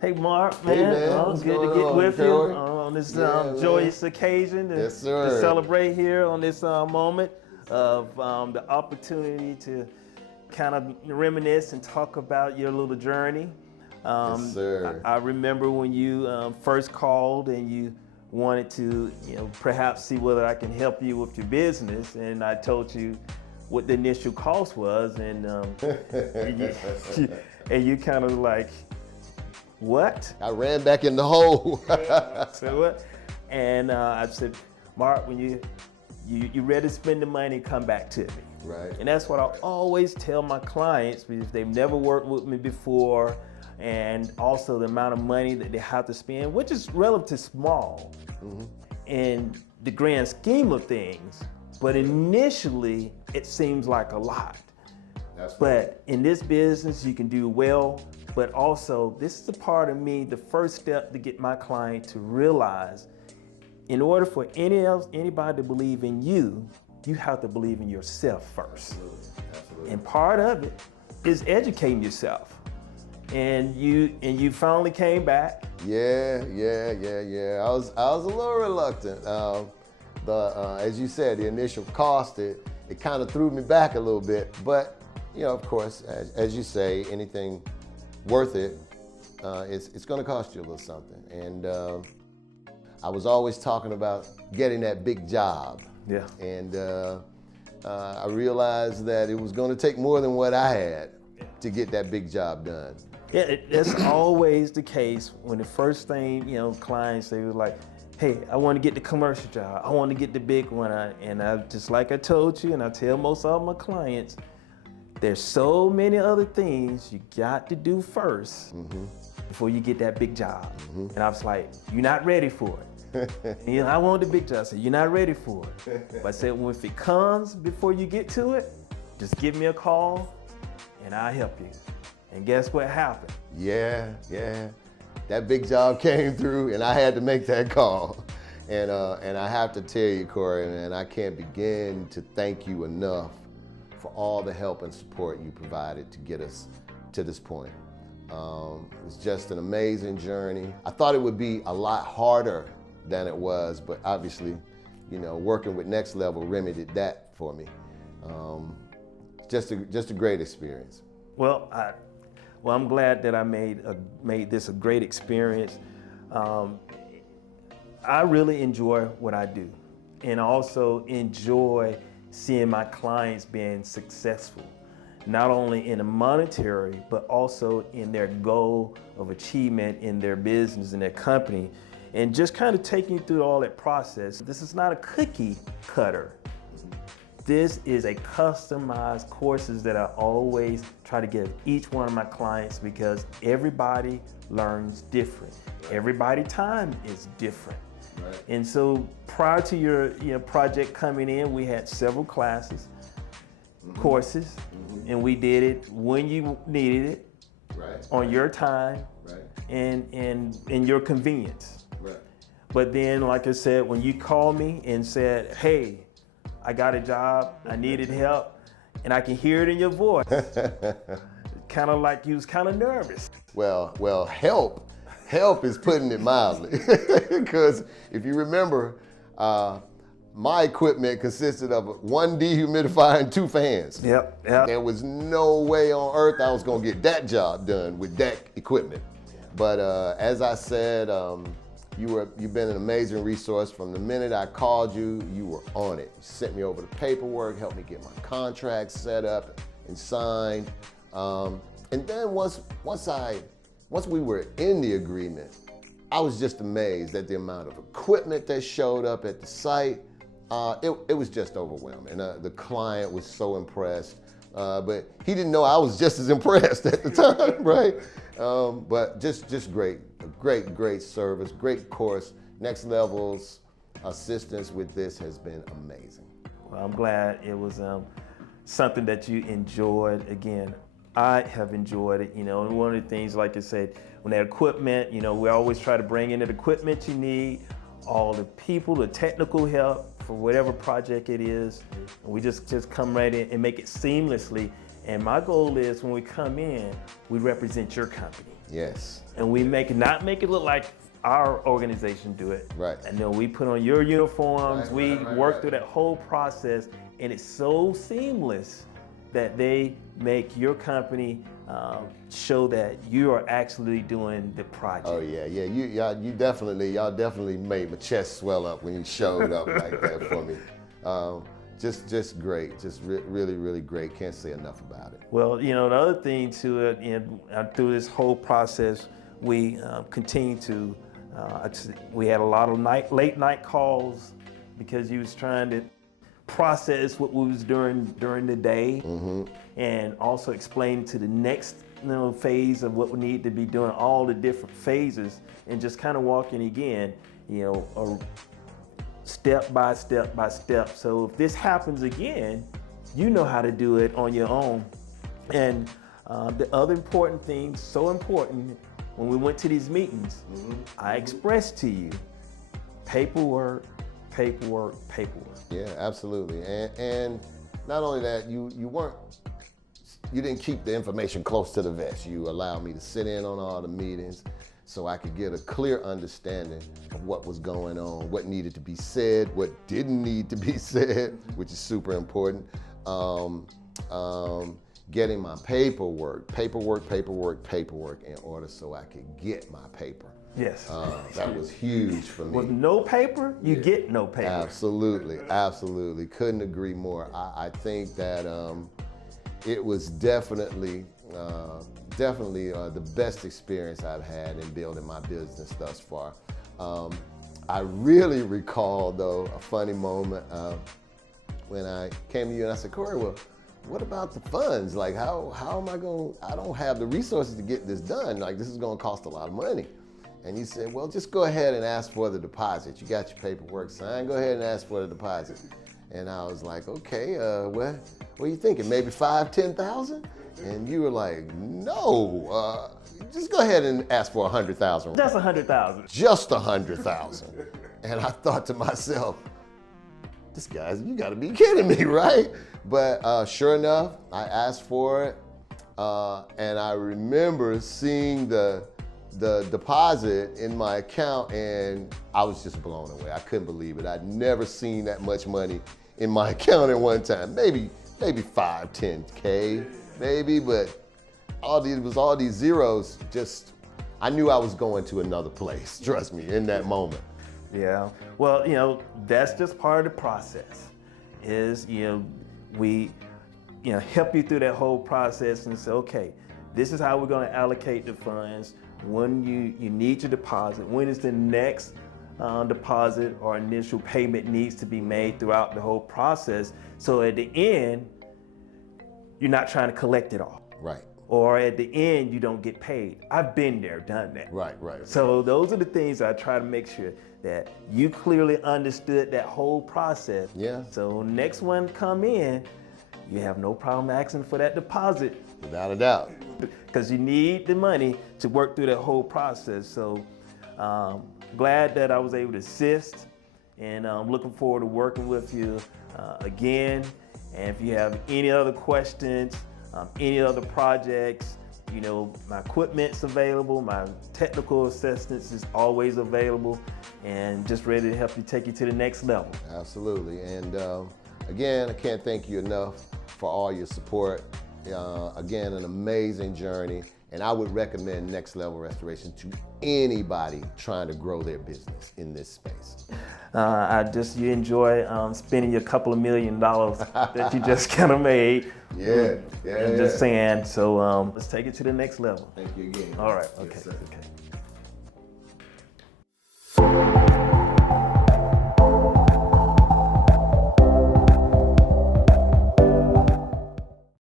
Hey Mark, man, Hey man, it's good to get with you on this joyous occasion to celebrate here on this moment of the opportunity to kind of reminisce and talk about your little journey. Yes, sir. I remember when you first called and you wanted to, perhaps see whether I can help you with your business, and I told you what the initial cost was, and and you kind of like, what? I ran back in the hole. So what? And I said, Mark, when you ready to spend the money, come back to me. Right. And that's what I always tell my clients, because they've never worked with me before, and also the amount of money that they have to spend, which is relatively small in the grand scheme of things. But initially, it seems like a lot. But in this business, you can do well. But also, this is a part of me, the first step to get my client to realize, in order for anybody to believe in you, you have to believe in yourself first. Absolutely. And part of it is educating yourself. And you finally came back. Yeah. I was a little reluctant. As you said, the initial cost, it kind of threw me back a little bit. But of course, as you say, anything worth it, it's going to cost you a little something. And I was always talking about getting that big job. Yeah. And I realized that it was going to take more than what I had to get that big job done. Yeah, that's always the case when the first thing, clients, they were like, hey, I want to get the commercial job. I want to get the big one. And I just like I told you, and I tell most of my clients, there's so many other things you got to do first before you get that big job. And I was like, you're not ready for it. I want the big job. I said, you're not ready for it. But I said, well, if it comes before you get to it, just give me a call and I'll help you. And guess what happened? Yeah. That big job came through and I had to make that call. And I have to tell you, Corey, man, I can't begin to thank you enough for all the help and support you provided to get us to this point. It was just an amazing journey. I thought it would be a lot harder than it was, but obviously, working with Next Level remedied that for me. Just a great experience. Well, I'm glad that I made this a great experience. I really enjoy what I do, and also enjoy seeing my clients being successful, not only in a monetary, but also in their goal of achievement in their business and their company, and just kind of taking you through all that process. This is not a cookie cutter. This is a customized courses that I always try to give each one of my clients, because everybody learns different. Everybody's time is different. Right. And so prior to your project coming in, we had several classes, courses, and we did it when you needed it, on your time, and in your convenience. Right. But then, like I said, when you called me and said, hey, I got a job, I needed help, and I can hear it in your voice, kind of like you was kind of nervous. Well, help is putting it mildly. Because if you remember, my equipment consisted of one dehumidifier and 2 fans. Yep. There was no way on earth I was gonna get that job done with that equipment. But as I said, you've been an amazing resource. From the minute I called you, you were on it. You sent me over the paperwork, helped me get my contract set up and signed. And then once we were in the agreement, I was just amazed at the amount of equipment that showed up at the site. It was just overwhelming. The client was so impressed, but he didn't know I was just as impressed at the time, right? But just great service, great course. Next Level's assistance with this has been amazing. Well, I'm glad it was something that you enjoyed. Again, I have enjoyed it, and one of the things, like I said, when that equipment, we always try to bring in the equipment you need, all the people, the technical help for whatever project it is. And we just come right in and make it seamlessly. And my goal is when we come in, we represent your company. Yes. And we not make it look like our organization do it. Right. And then we put on your uniforms, Right, work through that whole process, and it's so seamless that they make your company show that you are actually doing the project. Oh yeah. Y'all definitely made my chest swell up when you showed up like that for me. Just great, just really, really great. Can't say enough about it. Well, the other thing to it, through this whole process, we continue to, we had a lot of late night calls because he was trying to process what we was doing during the day, and also explain to the next phase of what we need to be doing, all the different phases, and just kind of walking again, step by step by step. So if this happens again, you know how to do it on your own. And the other important thing, so important, when we went to these meetings, I expressed to you, paperwork. Yeah, absolutely. And not only that, you didn't keep the information close to the vest. You allowed me to sit in on all the meetings so I could get a clear understanding of what was going on, what needed to be said, what didn't need to be said, which is super important. Getting my paperwork in order so I could get my paper. Yes. That was huge for me. With no paper, you get no paper. Absolutely. Couldn't agree more. I think that it was definitely the best experience I've had in building my business thus far. I really recall, though, a funny moment when I came to you and I said, Corey, well, what about the funds? Like, how am I I don't have the resources to get this done. Like, this is gonna cost a lot of money. And you said, well, just go ahead and ask for the deposit. You got your paperwork signed, go ahead and ask for the deposit. And I was like, okay, what are you thinking? Maybe $5,000, $10,000? And you were like, no, just go ahead and ask for $100,000. Just $100,000. Just $100,000. And I thought to myself, this guy's, you gotta be kidding me, right? But sure enough, I asked for it. And I remember seeing the deposit in my account, and I was just blown away. I couldn't believe it. I'd never seen that much money in my account at one time. Maybe 5, 10K, maybe, but all these zeros. Just, I knew I was going to another place. Trust me, in that moment. Yeah. Well, that's just part of the process. Is we help you through that whole process and say, okay, this is how we're going to allocate the funds. When you need your deposit, when is the next deposit or initial payment needs to be made throughout the whole process. So at the end, you're not trying to collect it all. Right. Or at the end, you don't get paid. I've been there, done that. Right. So those are the things I try to make sure that you clearly understood that whole process. Yeah. So next one come in, you have no problem asking for that deposit. Without a doubt. Because you need the money to work through that whole process. So glad that I was able to assist, and I'm looking forward to working with you again. And if you have any other questions, any other projects, my equipment's available, my technical assistance is always available, and just ready to help you take you to the next level. Absolutely. And again, I can't thank you enough for all your support. Again, an amazing journey, and I would recommend Next Level Restoration to anybody trying to grow their business in this space. You enjoy spending your couple of $1 million that you just kind of made. Yeah. Just saying. So let's take it to the next level. Thank you again. All right. Yes, Okay. sir. Okay.